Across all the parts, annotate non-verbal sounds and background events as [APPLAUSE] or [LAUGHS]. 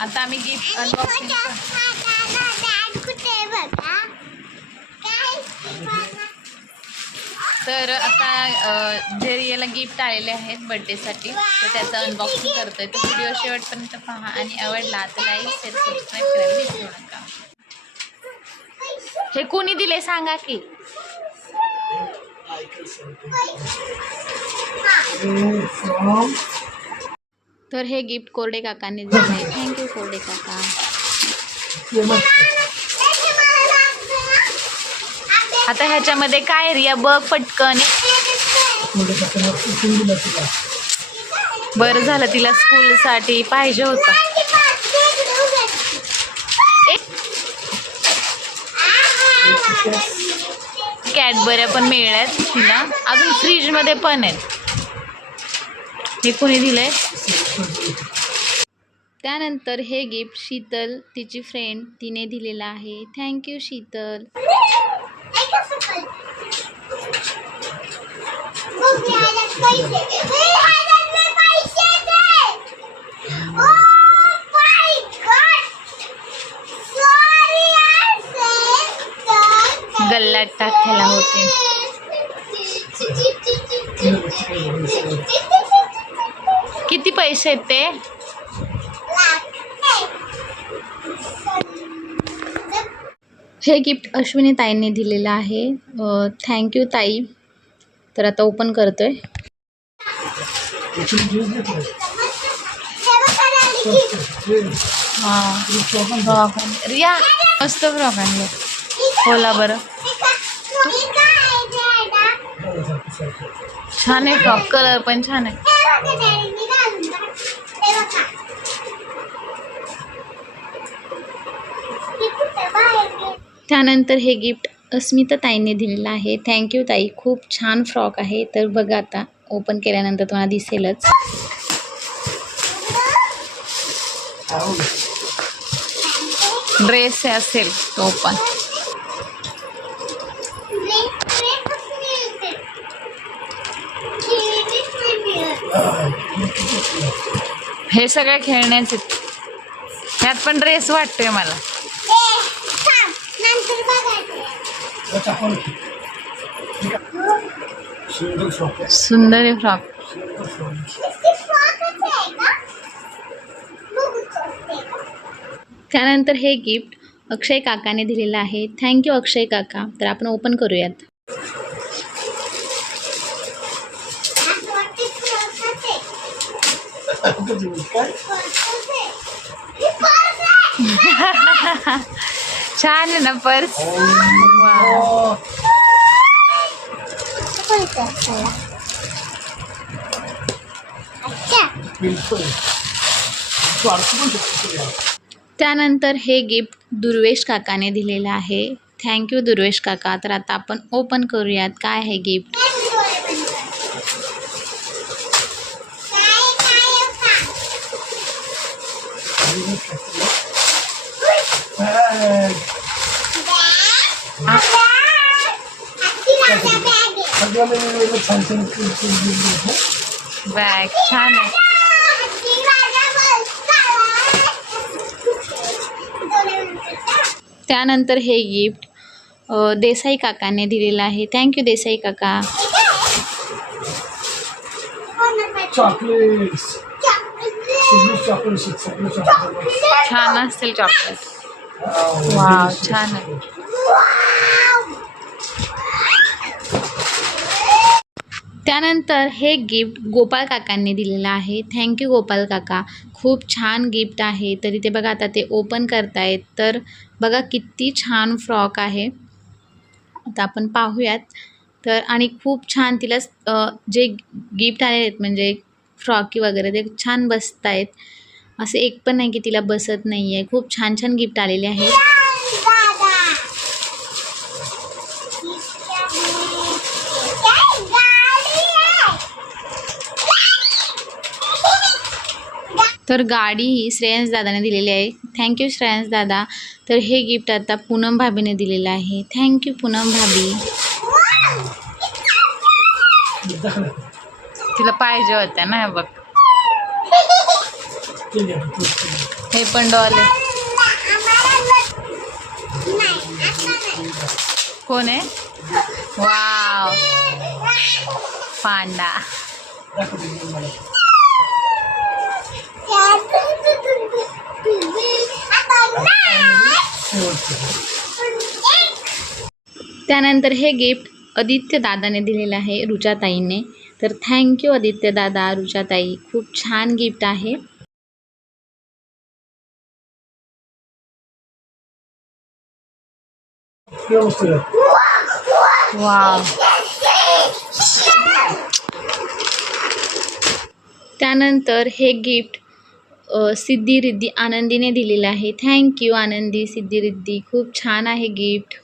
आम्ही gift unboxing तर आता अ, जे रियाला गिफ्ट आलेले आहेत बर्थडेसाठी तर त्याचं अनबॉक्सिंग करतोय. तर व्हिडिओ शेवटपर्यंत पहा आणि आवडला तर लाईक शेअर सबस्क्राईब करायला विसरू नका. हे कोणी दिले सांगा की? तर हे गिफ्ट कोरडे काकांनी दिले. थँक्यू कोरडे काका. आता ह्याच्यामध्ये काय रिया? बघ पटकन. बरं झालं तिला स्कूलसाठी पाहिजे होतं. कॅडबऱ्या पण मिळाल्यात तिला. अजून फ्रीजमध्ये पण आहेत. हे कोणी दिलंय. त्यानंतर हे गिफ्ट शीतल तिची फ्रेंड तिने दिलेलं आहे. थँक्यू शीतल. गल्ल्यात टाकायला होते किती पैसे आहेत ते? हे गिफ्ट अश्विनी ताईंनी दिलेलं आहे. थँक्यू ताई. तर आता ओपन करतोय. हां रिया मस्त फ्रॉक आणले. बोला बरं. छान आहे फ्रॉक कलर पण छान आहे. त्यानंतर हे गिफ्ट अस्मिता ताईंनी दिलेलं आहे. थँक्यू ताई. खूप छान फ्रॉक आहे. तर बघा आता ओपन केल्यानंतर तुम्हाला दिसेलच. ड्रेस असेल तो पण. हे सगळे खेळण्याचे. ह्यात पण ड्रेस वाटतोय मला. सुंदर शॉप आहे. सुंदर आहे फ्रॉक त्यानंतर हे गिफ्ट अक्षय काकाने दिलेलं आहे. थँक्यू अक्षय काका. तर आपण ओपन करूयात. [LAUGHS] छान आहे ना पर्स. त्यानंतर हे गिफ्ट दुर्वेश काकाने दिलेलं आहे. थँक्यू दुर्वेश काका. तर आता आपण ओपन करूयात. काय आहे गिफ्ट? बॅग छान आहे त्यानंतर हे गिफ्ट देसाई काकाने दिलेलं आहे. थँक्यू देसाई काका. छान असतील चॉकलेट वाव छान आहे. त्यानंतर हे गिफ्ट गोपाळ काकांनी दिलेलं आहे. थँक्यू गोपाल काका. खूप छान गिफ्ट आहे. तरी ते बघा आता ते ओपन करतायत. तर बघा किती छान फ्रॉक आहे. आता आपण पाहूयात. तर आणि खूप छान तिला जे गिफ्ट आहेत म्हणजे फ्रॉकी वगैरे ते छान बसत आहेत असं एक पण नाही की तिला बसत नाही आहे खूप छान छान गिफ्ट आलेले आहेत. तर गाडी ही श्रेयांस दादाने दिलेली आहे. थँक्यू श्रेयांस दादा. तर हे गिफ्ट आता पूनम भाभीने दिलेलं आहे. थँक्यू पूनम भाभी. तिला पाहिजे होत्या ना बघ. हे पण डॉल आहे. कोण आहे? Wow panda. त्यानंतर हे गिफ्ट आदित्य दादाने दिलेलं आहे रुचाताईने. तर थँक्यू आदित्य दादा रुचाताई. खूप छान गिफ्ट आहे. त्यानंतर हे गिफ्ट सिद्धी रिद्धी आनंदीने दिलेलं आहे. थँक्यू आनंदी सिद्धी रिद्धी खूप छान आहे गिफ्ट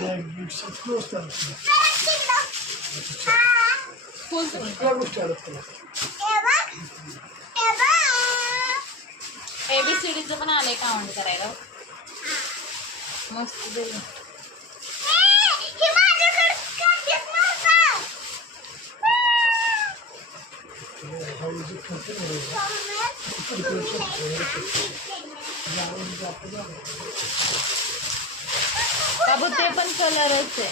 बॅग बिग सगळं वस्तू आलं तुला. सगळ्या गोष्टी आल्या तुला एबीसीडीचं पण आलंय काउंट करायला. मस्त दिलं. बाबू ते पण कलरच आहे.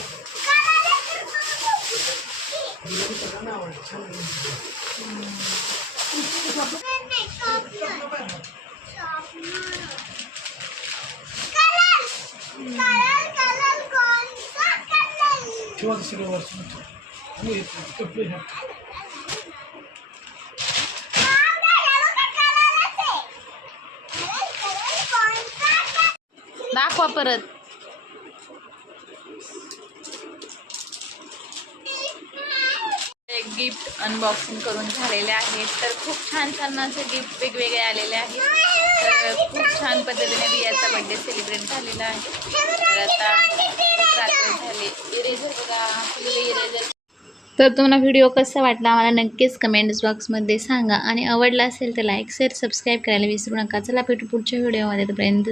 आवडतं. छान कपडे दाखवा परत गिफ्ट अनबॉक्सिंग करून झालेले आहेत तर खूप छान छान असे गिफ्ट वेगवेगळे आलेले आहेत तर खूप छान पद्धतीने रियाचा बड्डे सेलिब्रेट झालेला आहे. तर आता रात्र इरेझर बघा इरेझर तर तुम्हाला व्हिडिओ कसा वाटला मला नक्कीच कमेंट्स बॉक्समध्ये सांगा. आणि आवडला असेल तर लाईक शेअर सबस्क्राईब करायला विसरू नका. चला भेटू पुढच्या व्हिडिओमध्ये तोपर्यंत